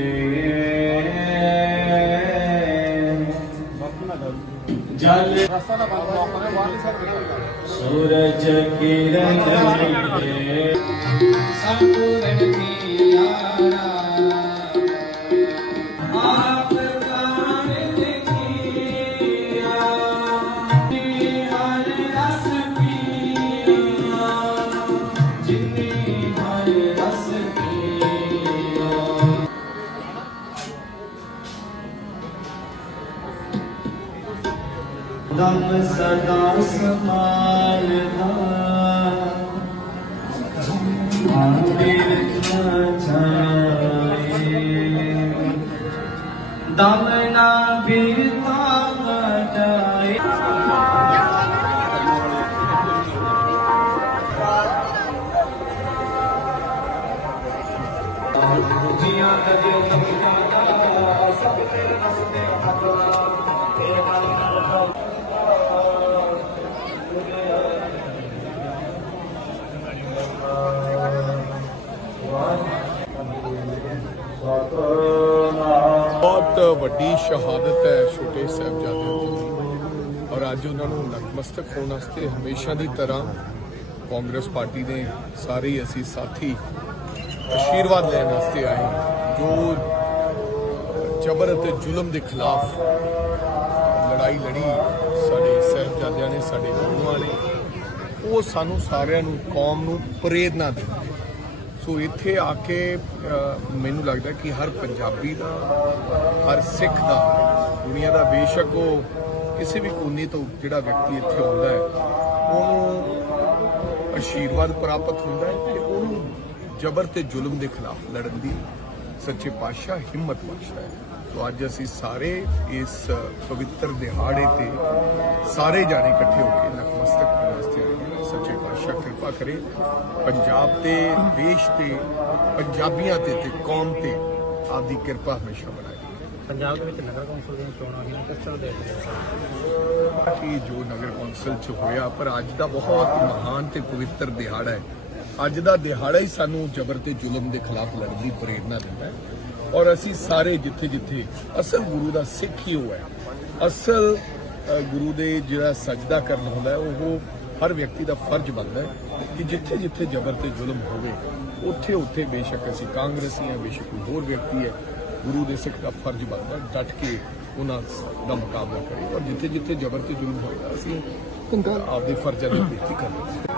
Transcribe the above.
Yeah. का भूल पहला करने का भूल ਦਮ ਸਦਾ ਸਮਾਲਦਾ ਆਮਿਰ ਚਾਏ ਦਮ ਨਾ ਬਿਰਤਾ ਵਟਾਏ ਜੀਆਂ ਕਦੇ ਸਮਝਾਦਾ ਬਹੁਤ ਵੱਡੀ ਸ਼ਹਾਦਤ ਹੈ ਛੋਟੇ ਸਾਹਿਬਜ਼ਾਦਿਆਂ ਦੀ। ਔਰ ਅੱਜ ਉਹਨਾਂ ਨੂੰ ਨਤਮਸਤਕ ਹੋਣ ਵਾਸਤੇ ਹਮੇਸ਼ਾ ਦੀ ਤਰ੍ਹਾਂ ਕਾਂਗਰਸ ਪਾਰਟੀ ਦੇ ਸਾਰੇ ਅਸੀਂ ਸਾਥੀ ਆਸ਼ੀਰਵਾਦ ਲੈਣ ਵਾਸਤੇ ਆਏ ਜੋ ਜਬਰ ਅਤੇ ਜ਼ੁਲਮ ਦੇ ਖਿਲਾਫ ਲੜਾਈ ਲੜੀ ਸਾਡੇ ਸਾਹਿਬਜ਼ਾਦਿਆਂ ਨੇ, ਸਾਡੇ ਗੁਰੂਆਂ ਨੇ, ਉਹ ਸਾਨੂੰ ਸਾਰਿਆਂ ਨੂੰ ਕੌਮ ਨੂੰ ਪ੍ਰੇਰਨਾ ਦਿੰਦੀ ਸੋ ਇੱਥੇ ਆ ਕੇ ਮੈਨੂੰ ਲੱਗਦਾ ਕਿ ਹਰ ਪੰਜਾਬੀ ਦਾ, ਹਰ ਸਿੱਖ ਦਾ, ਦੁਨੀਆ ਦਾ ਬੇਸ਼ੱਕ ਉਹ ਕਿਸੇ ਵੀ ਕੋਨੇ ਤੋਂ ਜਿਹੜਾ ਵਿਅਕਤੀ ਇੱਥੇ ਆਉਂਦਾ ਹੈ, ਉਹਨੂੰ ਆਸ਼ੀਰਵਾਦ ਪ੍ਰਾਪਤ ਹੁੰਦਾ ਹੈ ਤੇ ਉਹਨੂੰ ਜ਼ਬਰ ਤੇ ਜ਼ੁਲਮ ਦੇ ਖਿਲਾਫ ਲੜਨ ਦੀ ਸੱਚੇ ਪਾਤਸ਼ਾਹ ਹਿੰਮਤ ਬਖਸ਼ਦਾ ਹੈ। ਸੋ ਅੱਜ ਅਸੀਂ ਸਾਰੇ ਇਸ ਪਵਿੱਤਰ ਦਿਹਾੜੇ ਤੇ ਸਾਰੇ ਜਾਣੇ ਇਕੱਠੇ ਹੋ ਕੇ ਨਤਮਸਤਕ ਹੋਣ ਵਾਸਤੇ ਆਏ ਹਾਂ ਸੱਚੇ ਪਾਤਸ਼ਾਹ ਕਿਰਪਾ ਕਰੇ ਪੰਜਾਬ ਤੇ ਦੇਸ਼ ਤੇ ਪੰਜਾਬੀਆਂ ਤੇ ਤੇ ਕੌਮ ਤੇ ਆਪਦੀ ਕਿਰਪਾ ਹਮੇਸ਼ਾ ਬਣਾਏ। ਪੰਜਾਬ ਦੇ ਵਿੱਚ ਨਗਰ ਕੌਂਸਲ ਦੀਆਂ ਚੋਣਾਂ ਹੋਈਆਂ ਕਿਸ ਤਰ੍ਹਾਂ ਹੋ? ਕਿ ਜੋ ਨਗਰ ਕੌਂਸਲ ਚ ਹੋਇਆ ਪਰ ਅੱਜ ਦਾ ਬਹੁਤ ਮਹਾਨ ਤੇ ਪਵਿੱਤਰ ਦਿਹਾੜਾ ਹੈ। ਅੱਜ ਦਾ ਦਿਹਾੜਾ ਹੀ ਸਾਨੂੰ ਜ਼ਬਰ ਤੇ ਜ਼ੁਲਮ ਦੇ ਖਿਲਾਫ ਲੜਨ ਦੀ ਪ੍ਰੇਰਣਾ ਦਿੰਦਾ ਹੈ। ਔਰ ਅਸੀਂ ਸਾਰੇ ਜਿੱਥੇ ਜਿੱਥੇ ਅਸਲ ਗੁਰੂ ਦਾ ਸਿੱਖ ਹੀ ਉਹ ਹੈ। ਅਸਲ ਗੁਰੂ ਦੇ ਜਿਹੜਾ ਸਜਦਾ ਕਰਨ ਹੁੰਦਾ ਉਹ ਹਰ ਵਿਅਕਤੀ ਦਾ ਫਰਜ਼ ਬਣਦਾ ਹੈ ਕਿ ਜਿੱਥੇ ਜਿੱਥੇ ਜ਼ਬਰ ਤੇ ਜ਼ੁਲਮ ਹੋਵੇ, ਉੱਥੇ ਉੱਥੇ ਬੇਸ਼ੱਕ ਅਸੀਂ ਕਾਂਗਰਸੀ ਹਾਂ, ਬੇਸ਼ੱਕ ਕੋਈ ਹੋਰ ਵਿਅਕਤੀ ਹੈ, ਗੁਰੂ ਦੇ ਸਿੱਖ ਦਾ ਫਰਜ਼ ਬਣਦਾ ਹੈ ਡਟ ਕੇ ਉਹਨਾਂ ਦਾ ਮੁਕਾਬਲਾ ਕਰੇ। ਔਰ ਜਿੱਥੇ ਜਿੱਥੇ ਜ਼ਬਰ ਤੇ ਜ਼ੁਲਮ ਹੋਏਗਾ ਅਸੀਂ ਆਪਦੇ ਫਰਜ਼ਾਂ ਦੀ ਪੂਰਤੀ ਕਰਾਂਗੇ